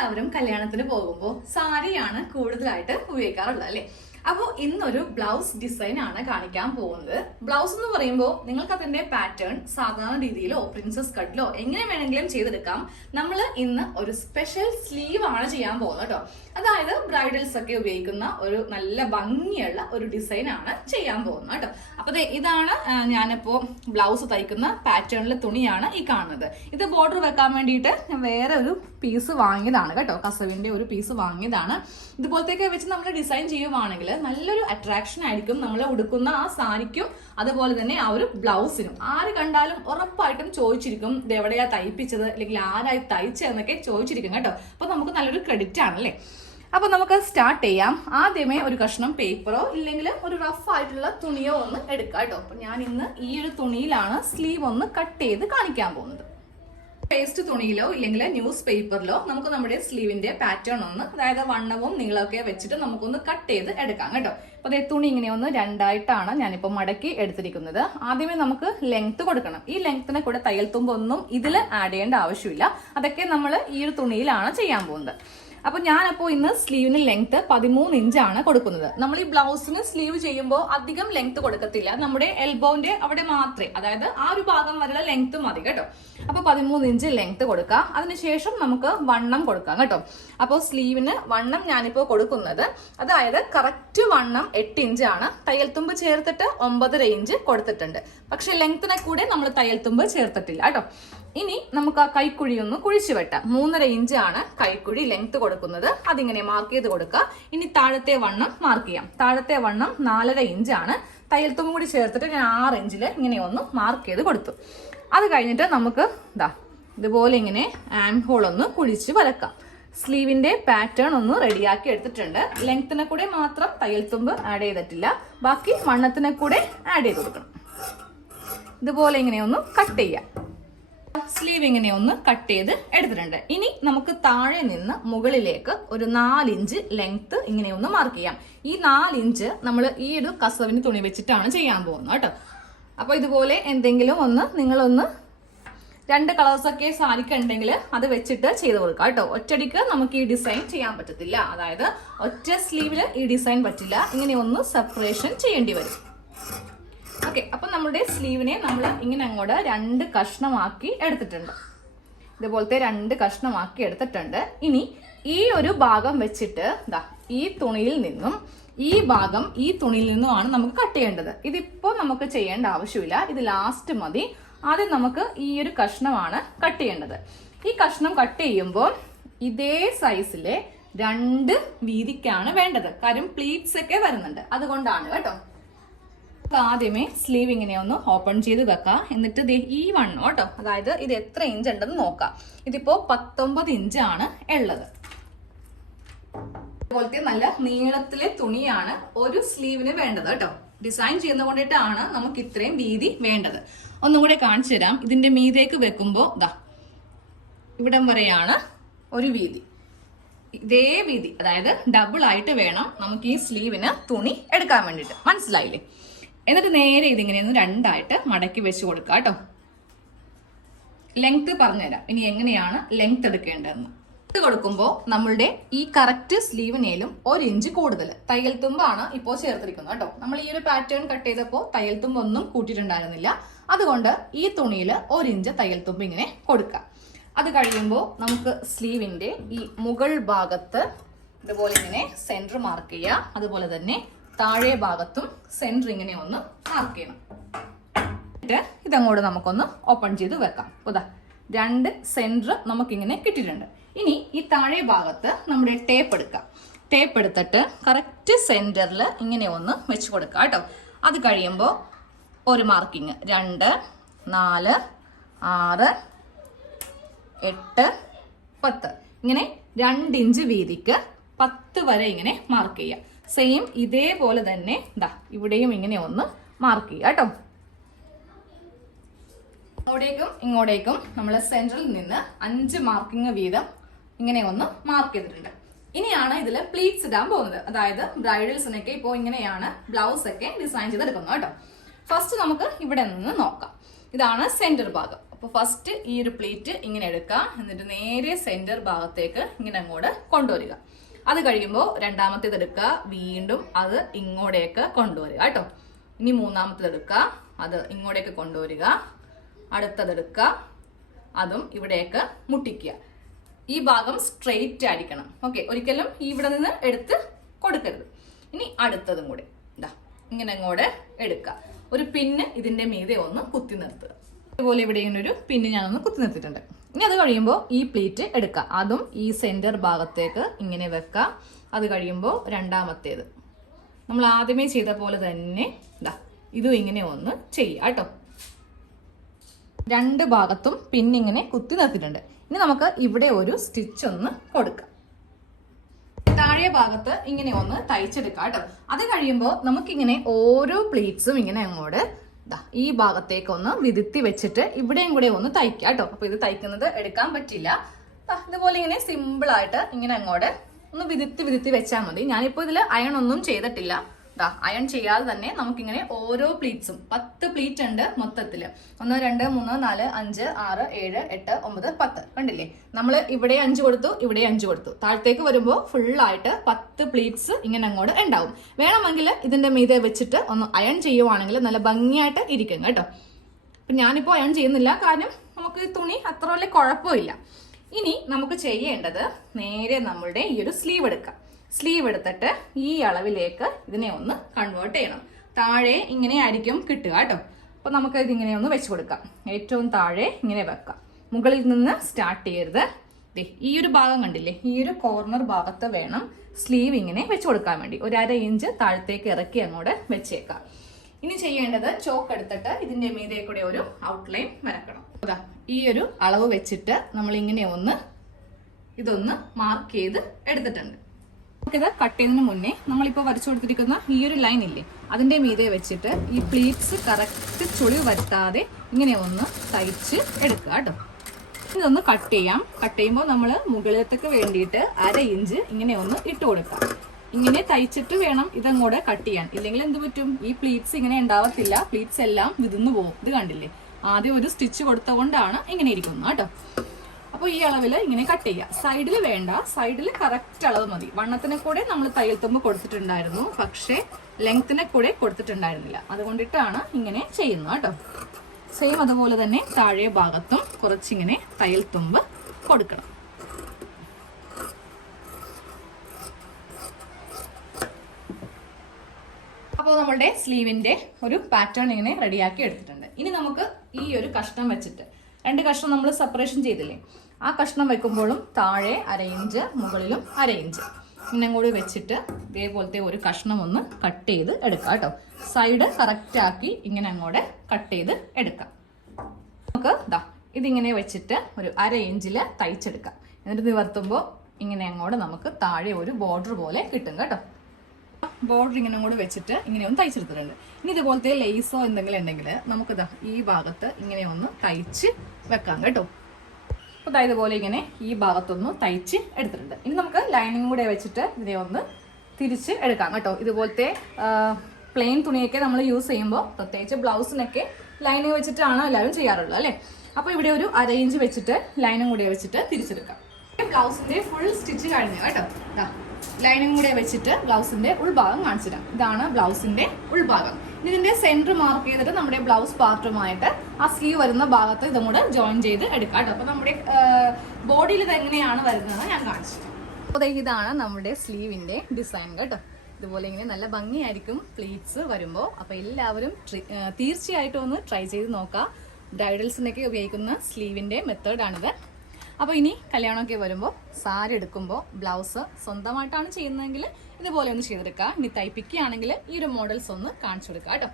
എല്ലാവരും കല്യാണത്തിന് പോകുമ്പോൾ സാരിയാണ് കൂടുതലായിട്ട് ഉപയോഗിക്കാറുള്ളത് അല്ലേ? അപ്പോൾ ഇന്നൊരു ബ്ലൗസ് ഡിസൈൻ ആണ് കാണിക്കാൻ പോകുന്നത്. ബ്ലൗസ് എന്ന് പറയുമ്പോൾ നിങ്ങൾക്ക് അതിന്റെ പാറ്റേൺ സാധാരണ രീതിയിലോ പ്രിൻസസ് കട്ടിലോ എങ്ങനെ വേണമെങ്കിലും ചെയ്തെടുക്കാം. നമ്മൾ ഇന്ന് ഒരു സ്പെഷ്യൽ സ്ലീവ് ആണ് ചെയ്യാൻ പോകുന്നത് കേട്ടോ. അതായത് ബ്രൈഡൽസ് ഒക്കെ ഉപയോഗിക്കുന്ന ഒരു നല്ല ഭംഗിയുള്ള ഒരു ഡിസൈൻ ആണ് ചെയ്യാൻ പോകുന്നത് കേട്ടോ. അപ്പൊ ഇതാണ് ഞാനിപ്പോ ബ്ലൗസ് തയ്ക്കുന്ന പാറ്റേണിലെ തുണിയാണ് ഈ കാണുന്നത്. ഇത് ബോർഡർ വെക്കാൻ വേണ്ടിയിട്ട് ഞാൻ വേറെ ഒരു പീസ് വാങ്ങിയതാണ് കേട്ടോ. കസവിന്റെ ഒരു പീസ് വാങ്ങിയതാണ്. ഇതുപോലത്തേക്ക് വെച്ച് നമ്മൾ ഡിസൈൻ ചെയ്യുവാണെങ്കിൽ നല്ലൊരു അട്രാക്ഷൻ ആയിരിക്കും നമ്മൾ ഉടുക്കുന്ന ആ സാരിക്കും അതുപോലെ തന്നെ ആ ഒരു ബ്ലൗസിനും. ആര് കണ്ടാലും ഉറപ്പായിട്ടും ചോദിച്ചിരിക്കും ഇത് എവിടെയാ തയ്പ്പിച്ചത് അല്ലെങ്കിൽ ആരായി തയ്ച്ചതെന്നൊക്കെ ചോദിച്ചിരിക്കും കേട്ടോ. അപ്പൊ നമുക്ക് നല്ലൊരു ക്രെഡിറ്റ് ആണല്ലേ. അപ്പൊ നമുക്ക് സ്റ്റാർട്ട് ചെയ്യാം. ആദ്യമേ ഒരു കഷ്ണം പേപ്പറോ ഇല്ലെങ്കിൽ ഒരു റഫ് ആയിട്ടുള്ള തുണിയോ ഒന്ന് എടുക്കാം കേട്ടോ. അപ്പൊ ഞാൻ ഇന്ന് ഈ ഒരു തുണിയിലാണ് സ്ലീവ് ഒന്ന് കട്ട് ചെയ്ത് കാണിക്കാൻ പോകുന്നത്. പേസ്റ്റ് തുണിയിലോ ഇല്ലെങ്കിൽ ന്യൂസ് പേപ്പറിലോ നമുക്ക് നമ്മുടെ സ്ലീവിന്റെ പാറ്റേൺ ഒന്ന്, അതായത് വണ്ണവും നീളമൊക്കെ വെച്ചിട്ട് നമുക്കൊന്ന് കട്ട് ചെയ്ത് എടുക്കാം കേട്ടോ. അപ്പൊ അതേ തുണി ഇങ്ങനെ ഒന്ന് രണ്ടായിട്ടാണ് ഞാനിപ്പോ മടക്കി എടുത്തിരിക്കുന്നത്. ആദ്യമേ നമുക്ക് ലെങ്ത് കൊടുക്കണം. ഈ ലെങ്ത്തിനെ കൂടെ തയ്യൽ തുമ്പൊന്നും ഇതിൽ ആഡ് ചെയ്യേണ്ട ആവശ്യമില്ല. അതൊക്കെ നമ്മൾ ഈ ഒരു തുണിയിലാണ് ചെയ്യാൻ പോകുന്നത്. അപ്പൊ ഞാനപ്പോ ഇന്ന് സ്ലീവിന് ലെങ്ത് 13 ഇഞ്ചാണ് കൊടുക്കുന്നത്. നമ്മൾ ഈ ബ്ലൗസിന് സ്ലീവ് ചെയ്യുമ്പോൾ അധികം ലെങ്ത് കൊടുക്കത്തില്ല. നമ്മുടെ എൽബോന്റെ അവിടെ മാത്രമേ, അതായത് ആ ഒരു ഭാഗം വരെയുള്ള ലെങ്ത് മതി കേട്ടോ. അപ്പൊ 13 ഇഞ്ച് ലെങ്ത് കൊടുക്കാം. അതിനുശേഷം നമുക്ക് വണ്ണം കൊടുക്കാം കേട്ടോ. അപ്പോൾ സ്ലീവിന് വണ്ണം ഞാനിപ്പോ കൊടുക്കുന്നത്, അതായത് കറക്റ്റ് വണ്ണം 8 ഇഞ്ചാണ്. തയ്യൽ തുമ്പ് ചേർത്തിട്ട് 9.5 ഇഞ്ച് കൊടുത്തിട്ടുണ്ട്. പക്ഷെ ലെങ്ത്തിനെ കൂടെ നമ്മൾ തയ്യൽ തുമ്പ് ചേർത്തിട്ടില്ല കേട്ടോ. ഇനി നമുക്ക് ആ കൈക്കുഴി ഒന്ന് കുഴിച്ചു വെട്ടാം. 3.5 ഇഞ്ചാണ് കൈക്കുഴി ലെങ്ത് കൊടുക്കുന്നത്. അതിങ്ങനെ മാർക്ക് ചെയ്ത് കൊടുക്കുക. ഇനി താഴത്തെ വണ്ണം മാർക്ക് ചെയ്യാം. താഴത്തെ വണ്ണം 4.5 ഇഞ്ചാണ്. തയ്യൽ തുമ്പ് കൂടി ചേർത്തിട്ട് ഞാൻ 6 ഇഞ്ചിൽ ഇങ്ങനെ ഒന്ന് മാർക്ക് ചെയ്ത് കൊടുത്തു. അത് കഴിഞ്ഞിട്ട് നമുക്ക് ഇതുപോലെ ഇങ്ങനെ ആം ഹോൾ ഒന്ന് കുഴിച്ച് വരക്കാം. സ്ലീവിന്റെ പാറ്റേൺ ഒന്ന് റെഡിയാക്കി എടുത്തിട്ടുണ്ട്. ലെങ്ത്തിനെ കൂടെ മാത്രം തയ്യൽ തുമ്പ് ആഡ് ചെയ്തിട്ടില്ല. ബാക്കി വണ്ണത്തിനെ കൂടെ ആഡ് ചെയ്ത് കൊടുക്കണം. ഇതുപോലെ ഇങ്ങനെ ഒന്ന് കട്ട് ചെയ്യാം. സ്ലീവ് ഇങ്ങനെ ഒന്ന് കട്ട് ചെയ്ത് എടുത്തിട്ടുണ്ട്. ഇനി നമുക്ക് താഴെ നിന്ന് മുകളിലേക്ക് ഒരു 4 ഇഞ്ച് ലെങ്ത് ഇങ്ങനെ ഒന്ന് മാർക്ക് ചെയ്യാം. ഈ 4 ഇഞ്ച് നമ്മൾ ഈ ഒരു കസവിന് തുണി വെച്ചിട്ടാണ് ചെയ്യാൻ പോകുന്നത് കേട്ടോ. അപ്പൊ ഇതുപോലെ എന്തെങ്കിലും ഒന്ന് നിങ്ങളൊന്ന് 2 കളേഴ്സൊക്കെ സാരിക്ക് ഉണ്ടെങ്കിൽ അത് വെച്ചിട്ട് ചെയ്ത് കൊടുക്കാം കേട്ടോ. ഒറ്റടിക്ക് നമുക്ക് ഈ ഡിസൈൻ ചെയ്യാൻ പറ്റത്തില്ല. അതായത് ഒറ്റ സ്ലീവില് ഈ ഡിസൈൻ പറ്റില്ല. ഇങ്ങനെ ഒന്ന് സെപ്പറേഷൻ ചെയ്യേണ്ടി വരും. ഓക്കെ, അപ്പൊ നമ്മുടെ സ്ലീവിനെ നമ്മൾ ഇങ്ങനെ അങ്ങോട്ട് 2 കഷ്ണമാക്കി എടുത്തിട്ടുണ്ട്. ഇതുപോലത്തെ 2 കഷ്ണമാക്കി എടുത്തിട്ടുണ്ട്. ഇനി ഈ ഒരു ഭാഗം വെച്ചിട്ട് ഈ തുണിയിൽ നിന്നും ഈ ഭാഗം ഈ തുണിയിൽ നിന്നുമാണ് നമുക്ക് കട്ട് ചെയ്യേണ്ടത്. ഇതിപ്പോ നമുക്ക് ചെയ്യേണ്ട ആവശ്യമില്ല. ഇത് ലാസ്റ്റ് മതി. ആദ്യം നമുക്ക് ഈ ഒരു കഷ്ണമാണ് കട്ട് ചെയ്യേണ്ടത്. ഈ കഷ്ണം കട്ട് ചെയ്യുമ്പോൾ ഇതേ സൈസിലെ 2 വീതിക്കാണ് വേണ്ടത്. കാര്യം പ്ലീറ്റ്സ് ഒക്കെ വരുന്നുണ്ട്, അതുകൊണ്ടാണ് കേട്ടോ. ആദ്യമേ സ്ലീവ് ഇങ്ങനെ ഒന്ന് ഓപ്പൺ ചെയ്ത് വെക്കാം. എന്നിട്ട് ഈ വണ്ണം കേട്ടോ, അതായത് ഇത് എത്ര ഇഞ്ച് ഉണ്ടെന്ന് നോക്കാം. ഇതിപ്പോ 19 ഇഞ്ചാണ് ഉള്ളത്. അതുപോലത്തെ നല്ല നീളത്തിലെ തുണിയാണ് ഒരു സ്ലീവിന് വേണ്ടത് കേട്ടോ. ഡിസൈൻ ചെയ്യുന്ന കൊണ്ടിട്ടാണ് നമുക്ക് ഇത്രയും വീതി വേണ്ടത്. ഒന്നും കൂടെ കാണിച്ചു തരാം. ഇതിന്റെ മീതേക്ക് വെക്കുമ്പോ ഇവിടം വരെയാണ് ഒരു വീതി. ഇതേ വീതി, അതായത് ഡബിൾ ആയിട്ട് വേണം നമുക്ക് ഈ സ്ലീവിന് തുണി എടുക്കാൻ വേണ്ടിയിട്ട്. മനസ്സിലായില്ലേ? എന്നിട്ട് നേരെ ഇതിങ്ങനെയൊന്ന് 2 ആയിട്ട് മടക്കി വെച്ച് കൊടുക്കുക കേട്ടോ. ലെങ്ത് പറഞ്ഞുതരാം ഇനി എങ്ങനെയാണ് ലെങ്ത് എടുക്കേണ്ടതെന്ന്. ഇത് കൊടുക്കുമ്പോൾ നമ്മളുടെ ഈ കറക്റ്റ് സ്ലീവിനേലും 1 ഇഞ്ച് കൂടുതൽ തയ്യൽ തുമ്പാണ് ഇപ്പോൾ ചേർത്തിരിക്കുന്നത് കേട്ടോ. നമ്മൾ ഈ ഒരു പാറ്റേൺ കട്ട് ചെയ്തപ്പോൾ തയ്യൽ തുമ്പ് ഒന്നും കൂട്ടിയിട്ടുണ്ടായിരുന്നില്ല. അതുകൊണ്ട് ഈ തുണിയിൽ 1 ഇഞ്ച് തയ്യൽ തുമ്പ് ഇങ്ങനെ കൊടുക്കാം. അത് കഴിയുമ്പോൾ നമുക്ക് സ്ലീവിന്റെ ഈ മുകൾ ഭാഗത്ത് ഇതുപോലെ ഇങ്ങനെ സെന്റർ മാർക്ക് ചെയ്യാം. അതുപോലെ തന്നെ താഴെ ഭാഗത്തും സെന്റർ ഇങ്ങനെ ഒന്ന് മാർക്ക് ചെയ്യണം. ഇതങ്ങോട്ട് നമുക്കൊന്ന് ഓപ്പൺ ചെയ്ത് വെക്കാം. 2 സെന്റർ നമുക്കിങ്ങനെ കിട്ടിയിട്ടുണ്ട്. ഇനി ഈ താഴെ ഭാഗത്ത് നമ്മുടെ ടേപ്പ് എടുക്കാം. ടേപ്പ് എടുത്തിട്ട് കറക്റ്റ് സെന്ററിൽ ഇങ്ങനെ ഒന്ന് വെച്ച് കൊടുക്കാം കേട്ടോ. അത് കഴിയുമ്പോൾ ഒരു മാർക്കിങ് 2, 4, 6, 8, 10 ഇങ്ങനെ 2 ഇഞ്ച് വീതിക്ക് 10 വരെ ഇങ്ങനെ മാർക്ക് ചെയ്യാം. സെയിം ഇതേപോലെ തന്നെ ഇവിടെയും ഇങ്ങനെ ഒന്ന് മാർക്ക് ചെയ്യുക കേട്ടോ. അങ്ങോട്ടേക്കും ഇങ്ങോട്ടേക്കും നമ്മൾ സെന്ററിൽ നിന്ന് 5 മാർക്കിങ് വീതം ഇങ്ങനെ ഒന്ന് മാർക്ക് ചെയ്തിട്ടുണ്ട്. ഇനിയാണ് ഇതിൽ പ്ലീറ്റ്സ് ഇടാൻ പോകുന്നത്. അതായത് ബ്രൈഡൽസിനൊക്കെ ഇപ്പോൾ ഇങ്ങനെയാണ് ബ്ലൗസ് ഒക്കെ ഡിസൈൻ ചെയ്തെടുക്കുന്നത് കേട്ടോ. ഫസ്റ്റ് നമുക്ക് ഇവിടെ നിന്ന് നോക്കാം. ഇതാണ് സെന്റർ ഭാഗം. അപ്പോൾ ഫസ്റ്റ് ഈ ഒരു പ്ലീറ്റ് ഇങ്ങനെ എടുക്കുക, എന്നിട്ട് നേരെ സെന്റർ ഭാഗത്തേക്ക് ഇങ്ങനെ അങ്ങോട്ട് കൊണ്ടുവരിക. അത് കഴിയുമ്പോൾ രണ്ടാമത്തേത് എടുക്കുക, വീണ്ടും അത് ഇങ്ങോട്ടേക്ക് കൊണ്ടുവരിക കേട്ടോ. ഇനി മൂന്നാമത്തേത് എടുക്കുക, അത് ഇങ്ങോട്ടേക്ക് കൊണ്ടുവരിക. അടുത്തതെടുക്കുക, അതും ഇവിടേക്ക് മുട്ടിക്കുക. ഈ ഭാഗം സ്ട്രെയിറ്റ് ആയിരിക്കണം. ഓക്കെ, ഒരിക്കലും ഇവിടെ നിന്ന് എടുത്ത് കൊടുക്കരുത്. ഇനി അടുത്തതും കൂടെ ഇതാ ഇങ്ങനെ അങ്ങോട്ട് എടുക്കുക. ഒരു പിന്ന് ഇതിന്റെ മീതെ ഒന്ന് കുത്തി നിർത്തുക. അതുപോലെ ഇവിടെ ഇങ്ങനെ ഒരു പിന്ന് ഞാനൊന്ന് കുത്തി നിർത്തിയിട്ടുണ്ട്. ഇനി അത് കഴിയുമ്പോൾ ഈ പ്ലീറ്റ് എടുക്കുക, അതും ഈ സെന്റർ ഭാഗത്തേക്ക് ഇങ്ങനെ വെക്കുക. അത് കഴിയുമ്പോൾ രണ്ടാമത്തേത് നമ്മൾ ആദ്യമേ ചെയ്ത പോലെ തന്നെ ഇതാ ഇതും ഇങ്ങനെ ഒന്ന് ചെയ്യുക കേട്ടോ. രണ്ട് ഭാഗത്തും പിന്നിങ്ങനെ കുത്തി നിർത്തിയിട്ടുണ്ട്. ഇനി നമുക്ക് ഇവിടെ ഒരു സ്റ്റിച്ച് ഒന്ന് കൊടുക്കാം. താഴെ ഭാഗത്ത് ഇങ്ങനെ ഒന്ന് തയ്ച്ചെടുക്കാം കേട്ടോ. അത് കഴിയുമ്പോൾ നമുക്കിങ്ങനെ ഓരോ പ്ലീറ്റ്സും ഇങ്ങനെ അങ്ങോട്ട് ഈ ഭാഗത്തേക്ക് ഒന്ന് വിരുത്തി വെച്ചിട്ട് ഇവിടെയും കൂടെ ഒന്ന് തയ്ക്കാം കേട്ടോ. അപ്പൊ ഇത് തയ്ക്കുന്നത് എടുക്കാൻ പറ്റില്ല. ഇതുപോലെ ഇങ്ങനെ സിമ്പിൾ ആയിട്ട് ഇങ്ങനെ അങ്ങോട്ട് ഒന്ന് വിരുത്തി വെച്ചാൽ മതി. ഞാനിപ്പോ ഇതിൽ അയൺ ഒന്നും ചെയ്തിട്ടില്ല. അയൺ ചെയ്യാതെ തന്നെ നമുക്കിങ്ങനെ ഓരോ പ്ലീറ്റ്സും 10 പ്ലീറ്റ് ഉണ്ട് മൊത്തത്തില്. 1 2 3 4 5 6 7 8 9 10 കണ്ടില്ലേ? നമ്മൾ ഇവിടെ 5 കൊടുത്തു, ഇവിടെ 5 കൊടുത്തു. താഴത്തേക്ക് വരുമ്പോൾ ഫുള്ളായിട്ട് 10 പ്ലീറ്റ്സ് ഇങ്ങനെ അങ്ങോട്ട് ഉണ്ടാവും. വേണമെങ്കിൽ ഇതിന്റെ മീതെ വെച്ചിട്ട് ഒന്ന് അയൺ ചെയ്യുവാണെങ്കിൽ നല്ല ഭംഗിയായിട്ട് ഇരിക്കും കേട്ടോ. അപ്പൊ ഞാനിപ്പോ അയൺ ചെയ്യുന്നില്ല, കാരണം നമുക്ക് തുണി അത്ര വലിയ കുഴപ്പമില്ല. ഇനി നമുക്ക് ചെയ്യേണ്ടത് നേരെ നമ്മളുടെ ഈ ഒരു സ്ലീവ് എടുക്കാം. സ്ലീവ് എടുത്തിട്ട് ഈ അളവിലേക്ക് ഇതിനെ ഒന്ന് കൺവേർട്ട് ചെയ്യണം. താഴെ ഇങ്ങനെ ആയിരിക്കും കിട്ടുക കേട്ടോ. അപ്പൊ നമുക്ക് ഇതിങ്ങനെ ഒന്ന് വെച്ച് കൊടുക്കാം. ഏറ്റവും താഴെ ഇങ്ങനെ വെക്കാം. മുകളിൽ നിന്ന് സ്റ്റാർട്ട് ചെയ്യരുത്. ഈ ഒരു ഭാഗം കണ്ടില്ലേ, ഈ ഒരു കോർണർ ഭാഗത്ത് വേണം സ്ലീവ് ഇങ്ങനെ വെച്ച് കൊടുക്കാൻ വേണ്ടി. ഒരു 1/2 ഇഞ്ച് താഴത്തേക്ക് ഇറക്കി അങ്ങോട്ട് വെച്ചേക്കാം. ഇനി ചെയ്യേണ്ടത് ചോക്ക് എടുത്തിട്ട് ഇതിന്റെ മീതെ കൂടെ ഒരു ഔട്ട്ലൈൻ വരക്കണം. ഈ ഒരു അളവ് വെച്ചിട്ട് നമ്മൾ ഇങ്ങനെ ഒന്ന് ഇതൊന്ന് മാർക്ക് ചെയ്ത് എടുത്തിട്ടുണ്ട്. നമുക്കിത് കട്ട് ചെയ്യുന്നതിന് മുന്നേ നമ്മളിപ്പോൾ വരച്ചു കൊടുത്തിരിക്കുന്ന ഈ ഒരു ലൈൻ ഇല്ലേ, അതിന്റെ മീതെ വെച്ചിട്ട് ഈ പ്ലീറ്റ്സ് കറക്റ്റ് ചുളിവ് വരുത്താതെ ഇങ്ങനെ ഒന്ന് തയ്ച്ച് എടുക്കുക കേട്ടോ. ഇതൊന്ന് കട്ട് ചെയ്യാം. കട്ട് ചെയ്യുമ്പോൾ നമ്മൾ മുകളിലത്തേക്ക് വേണ്ടിയിട്ട് 1/2 ഇഞ്ച് ഇങ്ങനെ ഒന്ന് ഇട്ട് കൊടുക്കാം. ഇങ്ങനെ തയ്ച്ചിട്ട് വേണം ഇതങ്ങോട്ട് കട്ട് ചെയ്യാൻ. ഇല്ലെങ്കിൽ എന്ത് പറ്റും, ഈ പ്ലീറ്റ്സ് ഇങ്ങനെ ഉണ്ടാവത്തില്ല. പ്ലീറ്റ്സ് എല്ലാം വിതുന്നു പോകും. ഇത് കണ്ടില്ലേ, ആദ്യം ഒരു സ്റ്റിച്ച് കൊടുത്തുകൊണ്ടാണ് ഇങ്ങനെ ഇരിക്കുന്നത് കേട്ടോ. അപ്പോൾ ഈ അളവിൽ ഇങ്ങനെ കട്ട് ചെയ്യുക. സൈഡിൽ വേണ്ട, സൈഡിൽ കറക്റ്റ് അളവ് മതി. വണ്ണത്തിനെ കൂടെ നമ്മൾ തയ്യൽ തുമ്പ് കൊടുത്തിട്ടുണ്ടായിരുന്നു, പക്ഷേ ലെങ്ത്തിനെ കൂടെ കൊടുത്തിട്ടുണ്ടായിരുന്നില്ല. അതുകൊണ്ടിട്ടാണ് ഇങ്ങനെ ചെയ്യുന്നത് കേട്ടോ. സെയിം അതുപോലെ തന്നെ താഴെ ഭാഗത്തും കുറച്ചിങ്ങനെ തയ്യൽ തുമ്പ് കൊടുക്കണം. അപ്പോൾ നമ്മളുടെ സ്ലീവിന്റെ ഒരു പാറ്റേൺ ഇങ്ങനെ റെഡിയാക്കി എടുത്തിട്ടുണ്ട്. ഇനി നമുക്ക് ഈ ഒരു കഷ്ണം വെച്ചിട്ട് 2 കഷ്ണം നമ്മൾ സെപ്പറേഷൻ ചെയ്തില്ലേ, ആ കഷ്ണം വെക്കുമ്പോഴും താഴെ 1/2 ഇഞ്ച്, മുകളിലും 1/2 ഇഞ്ച് ഇങ്ങനെ കൂടി വെച്ചിട്ട് ഇതേപോലത്തെ ഒരു കഷ്ണം ഒന്ന് കട്ട് ചെയ്ത് എടുക്കാം കേട്ടോ. സൈഡ് കറക്റ്റ് ആക്കി ഇങ്ങനെ അങ്ങോട്ട് കട്ട് ചെയ്ത് എടുക്കാം. നമുക്ക് ഇതിങ്ങനെ വെച്ചിട്ട് ഒരു 1/2 ഇഞ്ചില് തയ്ച്ചെടുക്കാം. എന്നിട്ട് നിവർത്തുമ്പോൾ ഇങ്ങനെ അങ്ങോട്ട് നമുക്ക് താഴെ ഒരു ബോർഡർ പോലെ കിട്ടും കേട്ടോ. ബോർഡർ ഇങ്ങനെ അങ്ങോട്ട് വെച്ചിട്ട് ഇങ്ങനെ ഒന്ന് തയ്ച്ചെടുത്തിട്ടുണ്ട്. ഇനി ഇതുപോലത്തെ ലേസോ എന്തെങ്കിലും ഉണ്ടെങ്കിൽ നമുക്ക് ഈ ഭാഗത്ത് ഇങ്ങനെ ഒന്ന് തയ്ച്ച് വെക്കാം കേട്ടോ. അപ്പോൾ ഇതുപോലെ ഇങ്ങനെ ഈ ഭാഗത്തൊന്ന് തയ്ച്ച് എടുത്തിട്ടുണ്ട്. ഇനി നമുക്ക് ലൈനിങ് കൂടെ വെച്ചിട്ട് ഇതിനെ ഒന്ന് തിരിച്ച് എടുക്കാം കേട്ടോ. ഇതുപോലത്തെ പ്ലെയിൻ തുണിയൊക്കെ നമ്മൾ യൂസ് ചെയ്യുമ്പോൾ, പ്രത്യേകിച്ച് ബ്ലൗസിനൊക്കെ ലൈനിങ് വെച്ചിട്ടാണ് എല്ലാവരും ചെയ്യാറുള്ളത് അല്ലേ. അപ്പോൾ ഇവിടെ ഒരു 1/2 ഇഞ്ച് വെച്ചിട്ട് ലൈനും കൂടെ വെച്ചിട്ട് തിരിച്ചെടുക്കാം. ബ്ലൗസിന്റെ ഫുൾ സ്റ്റിച്ച് കഴിഞ്ഞു കേട്ടോ. ലൈനിങ് കൂടെ വെച്ചിട്ട് ബ്ലൗസിന്റെ ഉൾഭാഗം കാണിച്ചിടാം. ഇതാണ് ബ്ലൗസിന്റെ ഉൾഭാഗം. ഇതിന്റെ സെന്റർ മാർക്ക് ചെയ്തിട്ട് നമ്മുടെ ബ്ലൗസ് പാർട്ടുമായിട്ട് ആ സ്ലീവ് വരുന്ന ഭാഗത്ത് ഇതും കൂടെ ജോയിൻ ചെയ്ത് എടുക്കാം കേട്ടോ. അപ്പൊ നമ്മുടെ ബോഡിയിൽ ഇത് എങ്ങനെയാണ് വരുന്നത് ഞാൻ കാണിച്ചു. അപ്പോൾ ഇതാണ് നമ്മുടെ സ്ലീവിന്റെ ഡിസൈൻ കേട്ടോ. ഇതുപോലെ ഇങ്ങനെ നല്ല ഭംഗിയായിരിക്കും പ്ലീറ്റ്സ് വരുമ്പോൾ. അപ്പൊ എല്ലാവരും തീർച്ചയായിട്ടും ഒന്ന് ട്രൈ ചെയ്ത് നോക്കാം. ബ്രൈഡൽസിനൊക്കെ ഉപയോഗിക്കുന്ന സ്ലീവിന്റെ മെത്തേഡാണിത്. അപ്പോൾ ഇനി കല്യാണമൊക്കെ വരുമ്പോൾ സാരി എടുക്കുമ്പോൾ ബ്ലൗസ് സ്വന്തമായിട്ടാണ് ചെയ്യുന്നതെങ്കിൽ ഇതുപോലെ ഒന്ന് ചെയ്തെടുക്കുക. ഇനി തയ്പ്പിക്കുകയാണെങ്കിൽ ഈ ഒരു മോഡൽസ് ഒന്ന് കാണിച്ചു കൊടുക്കുക കേട്ടോ.